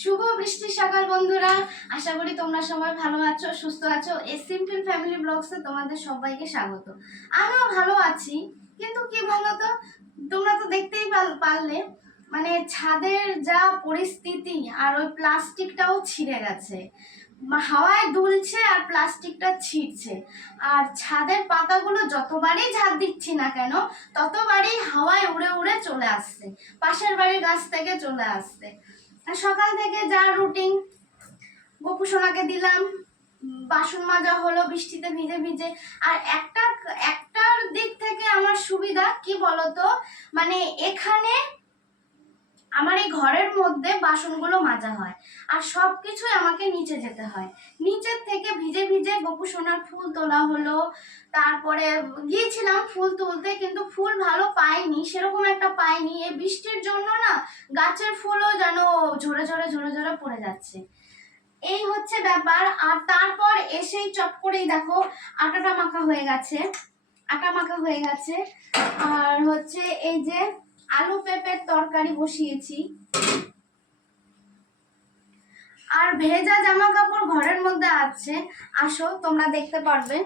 শুভ বৃষ্টির সকাল, বন্ধুরা। আশা করি তোমরা সবাই ভালো আছো, সুস্থ আছো। এই সিম্পল ফ্যামিলি ব্লগসে তোমাদের সবাইকে স্বাগত। আমিও ভালো আছি, কিন্তু কি ভালো তো তোমরা তো দেখতেই পারলে মানে ছাদের যা পরিস্থিতি আর ওই প্লাস্টিকটাও ছিঁড়ে গেছে। হাওয়ায় দুলছে আর প্লাস্টিকটা ছিঁড়ছে। আর ছাদের পাতাগুলো যতবারই ঝাড় দিচ্ছি না কেন, ততবারই হাওয়ায় উড়ে উড়ে চলে আসছে। পাশের বাড়ির গাছ থেকে চলে আসছে। সকাল থেকে যা রুটিন গপু সোনাকে দিলাম, বাসন মাজা হলো, বৃষ্টিতে ভিজে ভিজে। আর একটা, একটার দিক থেকে আমার সুবিধা, কি বলতো? মানে এখানে আমার এই ঘরের মধ্যে বাসনগুলো মাজা হয় আর সব কিছুই আমাকে নিচে যেতে হয়। নিচের থেকে ভিজে ভিজে গপু সোনার ফুল তোলা হলো, তারপরে গিয়েছিলাম ফুল তুলতে কিন্তু ফুল ভালো পাইনি, সেরকম একটা পাইনি। এই বৃষ্টির জন্য না গাছের ফুলও যেন ঝরে ঝরে ঝরে ঝরে পড়ে যাচ্ছে। এই হচ্ছে ব্যাপার। আর তারপর এসেই চট করেই দেখো আটাটা মাখা হয়ে গেছে, আটা মাখা হয়ে গেছে। আর হচ্ছে এই যে আলু পেঁপের তরকারি বসিয়েছি। আর ভেজা জামা কাপড় ঘরের মধ্যে আছে। আসো, তোমরা দেখতে পারবে।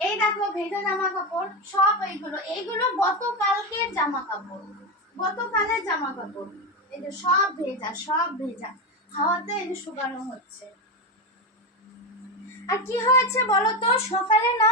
এই দেখো, ভেজা জামা কাপড় সব এইগুলো। এইগুলো গতকালকের জামা কাপড় গতকালের জামা কাপড় এই যে সব ভেজা সব ভেজা। হাওয়াতে এই যে শুকানো হচ্ছে। আর কি হয়েছে বলো তো? সকালে না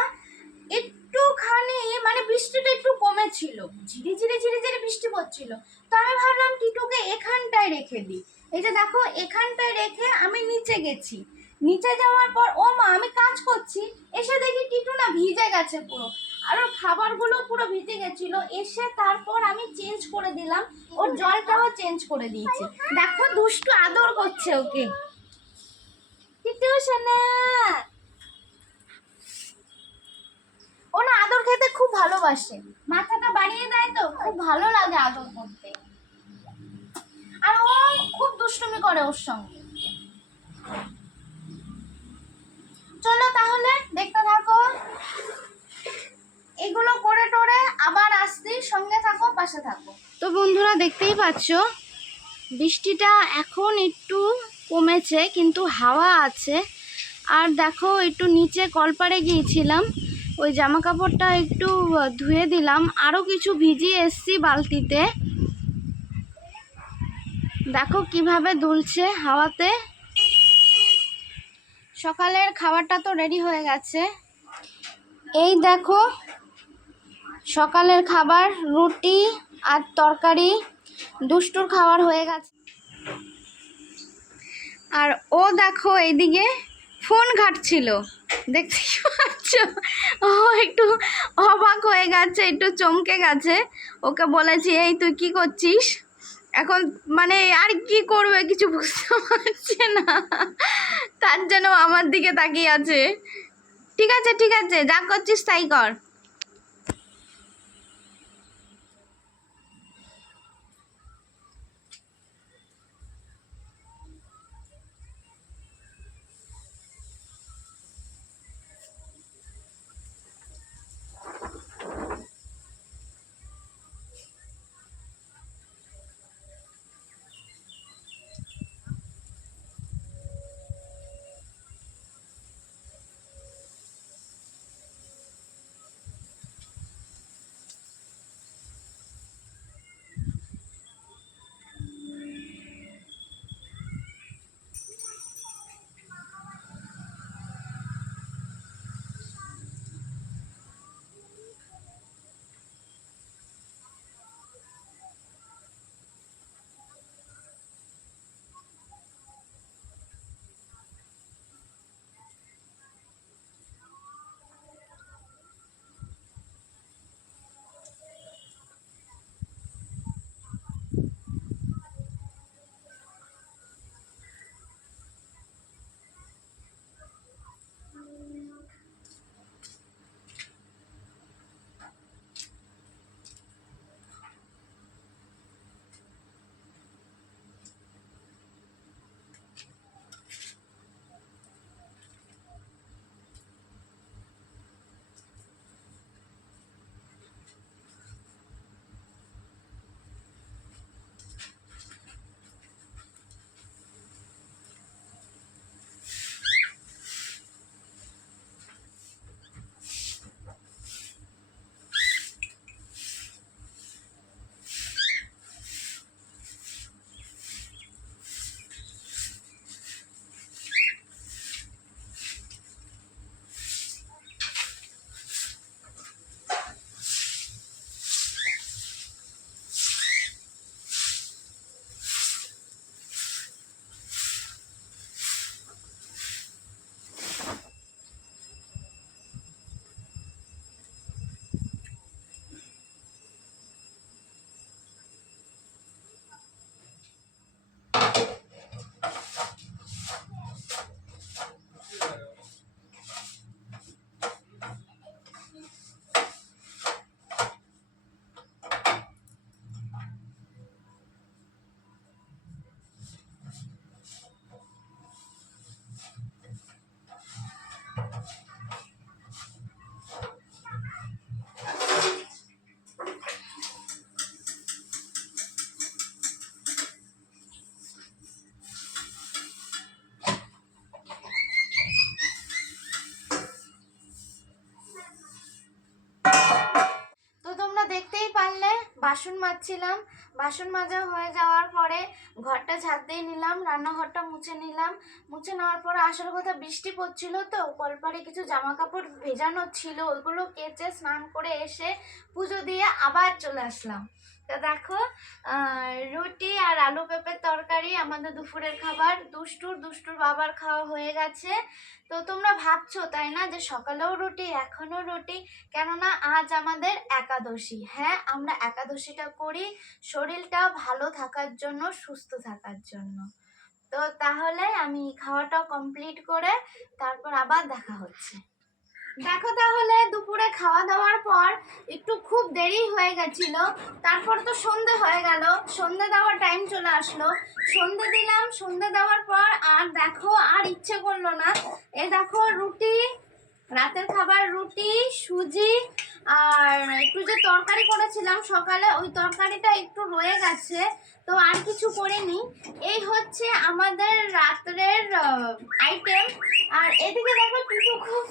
একটুখানি মানে বৃষ্টিটা একটু কমেছিল। ঝিরি ঝিরি ঝিরি ঝিরি বৃষ্টি পড়ছিল তো আমি ভাবলাম, টিটুকে এখানটায় রেখে দিই। এই যে দেখো, এখানটায় রেখে আমি নিচে গেছি। নিচে যাওয়ার পর, ও মা, আমি কাজ করছি। এসে দেখি টিটু না ভিজে গেছে পুরো। আর ওর খাবারগুলো পুরো ভিজে গেছিল। এসে তারপর আমি চেঞ্জ করে দিলাম। ওর জলটাও চেঞ্জ করে দিয়েছি। দেখো, দুষ্টু আদর করছে ওকে। টিটু সোনা ও না আদর খেতে খুব ভালোবাসে। মাথাটা বাড়িয়ে দেয় তো, খুব ভালো লাগে আদর করতে। আর ও খুব দুষ্টুমি করে ওর সঙ্গে। চলো তাহলে দেখতে থাকো। এগুলো করে টোরে আবার আসছি, সঙ্গে থাকো, পাশে থাকো। তো বন্ধুরা দেখতেই পাচ্ছ, বৃষ্টিটা এখন একটু কমেছে, কিন্তু হাওয়া আছে। আর দেখো, একটু নিচে কলপাড়ে গিয়েছিলাম। ওই জামা কাপড়টা একটু ধুয়ে দিলাম। আরও কিছু ভিজিয়ে এসছি বালতিতে। দেখো কীভাবে দুলছে হাওয়াতে। সকালের খাবারটা তো রেডি হয়ে গেছে। এই দেখো, সকালের খাবার, রুটি আর তরকারি, দুষ্টুর খাবার হয়ে গেছে। আর ও দেখো এইদিকে ফোন ঘাটছিল। দেখতেই পাচ্ছ? ও একটু অবাক হয়ে গেছে, একটু চমকে গেছে। ওকে বলেছি, এই তুই কি করছিস? এখন মানে আর কি করবে? কিছু বুঝতে পারছে না। তার জন্য আমার দিকে তাকিয়ে আছে। ঠিক আছে ঠিক আছে, যা করছিস তাই কর। বাসন মাজছিলাম। বাসন মাজা হয়ে যাওয়ার পরে ঘরটা ঝাড় দিয়ে নিলাম, রান্নাঘরটা মুছে নিলাম। মুছে নেওয়ার পরে আসল কথা বৃষ্টি পড়ছিল তো কলপারে কিছু জামা কাপড় ভেজানো ছিল, ওগুলো কেচে স্নান করে এসে পুজো দিয়ে আবার চলে আসলাম। তা দেখো রুটি আর আলু পেঁপের তরকারি আমাদের দুপুরের খাবার। দুষ্টুর দুষ্টুর বাবার খাওয়া হয়ে গেছে। তো তোমরা ভাবছ, তাই না, যে সকালেও রুটি, এখনও রুটি? কেননা আজ আমাদের একাদশী। হ্যাঁ আমরা একাদশীটা করি শরীরটা ভালো থাকার জন্য, সুস্থ থাকার জন্য। তো তাহলে আমি খাওয়াটা কমপ্লিট করে তারপর আবার দেখা হচ্ছে। দেখো তাহলে, দুপুরে খাওয়া দাওয়ার পর একটু খুব দেরি হয়ে গেছিল, তারপর তো সন্ধে হয়ে গেল, সন্ধে দেওয়ার টাইম চলে আসলো। সন্ধে দিলাম, সন্ধে দেওয়ার পর আর দেখো, আর ইচ্ছে করল না। এ দেখো, রুটি, রাতের খাবার রুটি, সুজি, আর একটু যে তরকারি করেছিলাম সকালে, ওই তরকারিটা একটু রয়ে গেছে, তো আর কিছু করিনি। এই হচ্ছে আমাদের রাত্রের আইটেম আর এদিকে দেখো, টুটু খুব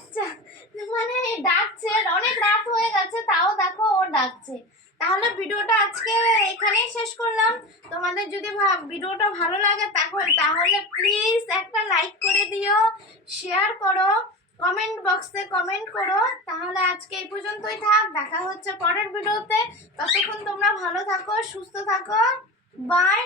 মানে ডাকছে, অনেক রাত হয়ে গেছে, তাও দেখো ও ডাকছে। তাহলে ভিডিওটা আজকে এখানেই শেষ করলাম। তোমাদের যদি ভিডিওটা ভালো লাগে তাহলে তাহলে প্লিজ একটা লাইক করে দিও শেয়ার করো কমেন্ট বক্সে কমেন্ট করো। তাহলে আজকে এই পর্যন্তই থাক, দেখা হচ্ছে পরের ভিডিওতে। ততক্ষণ তোমরা ভালো থাকো, সুস্থ থাকো। বাই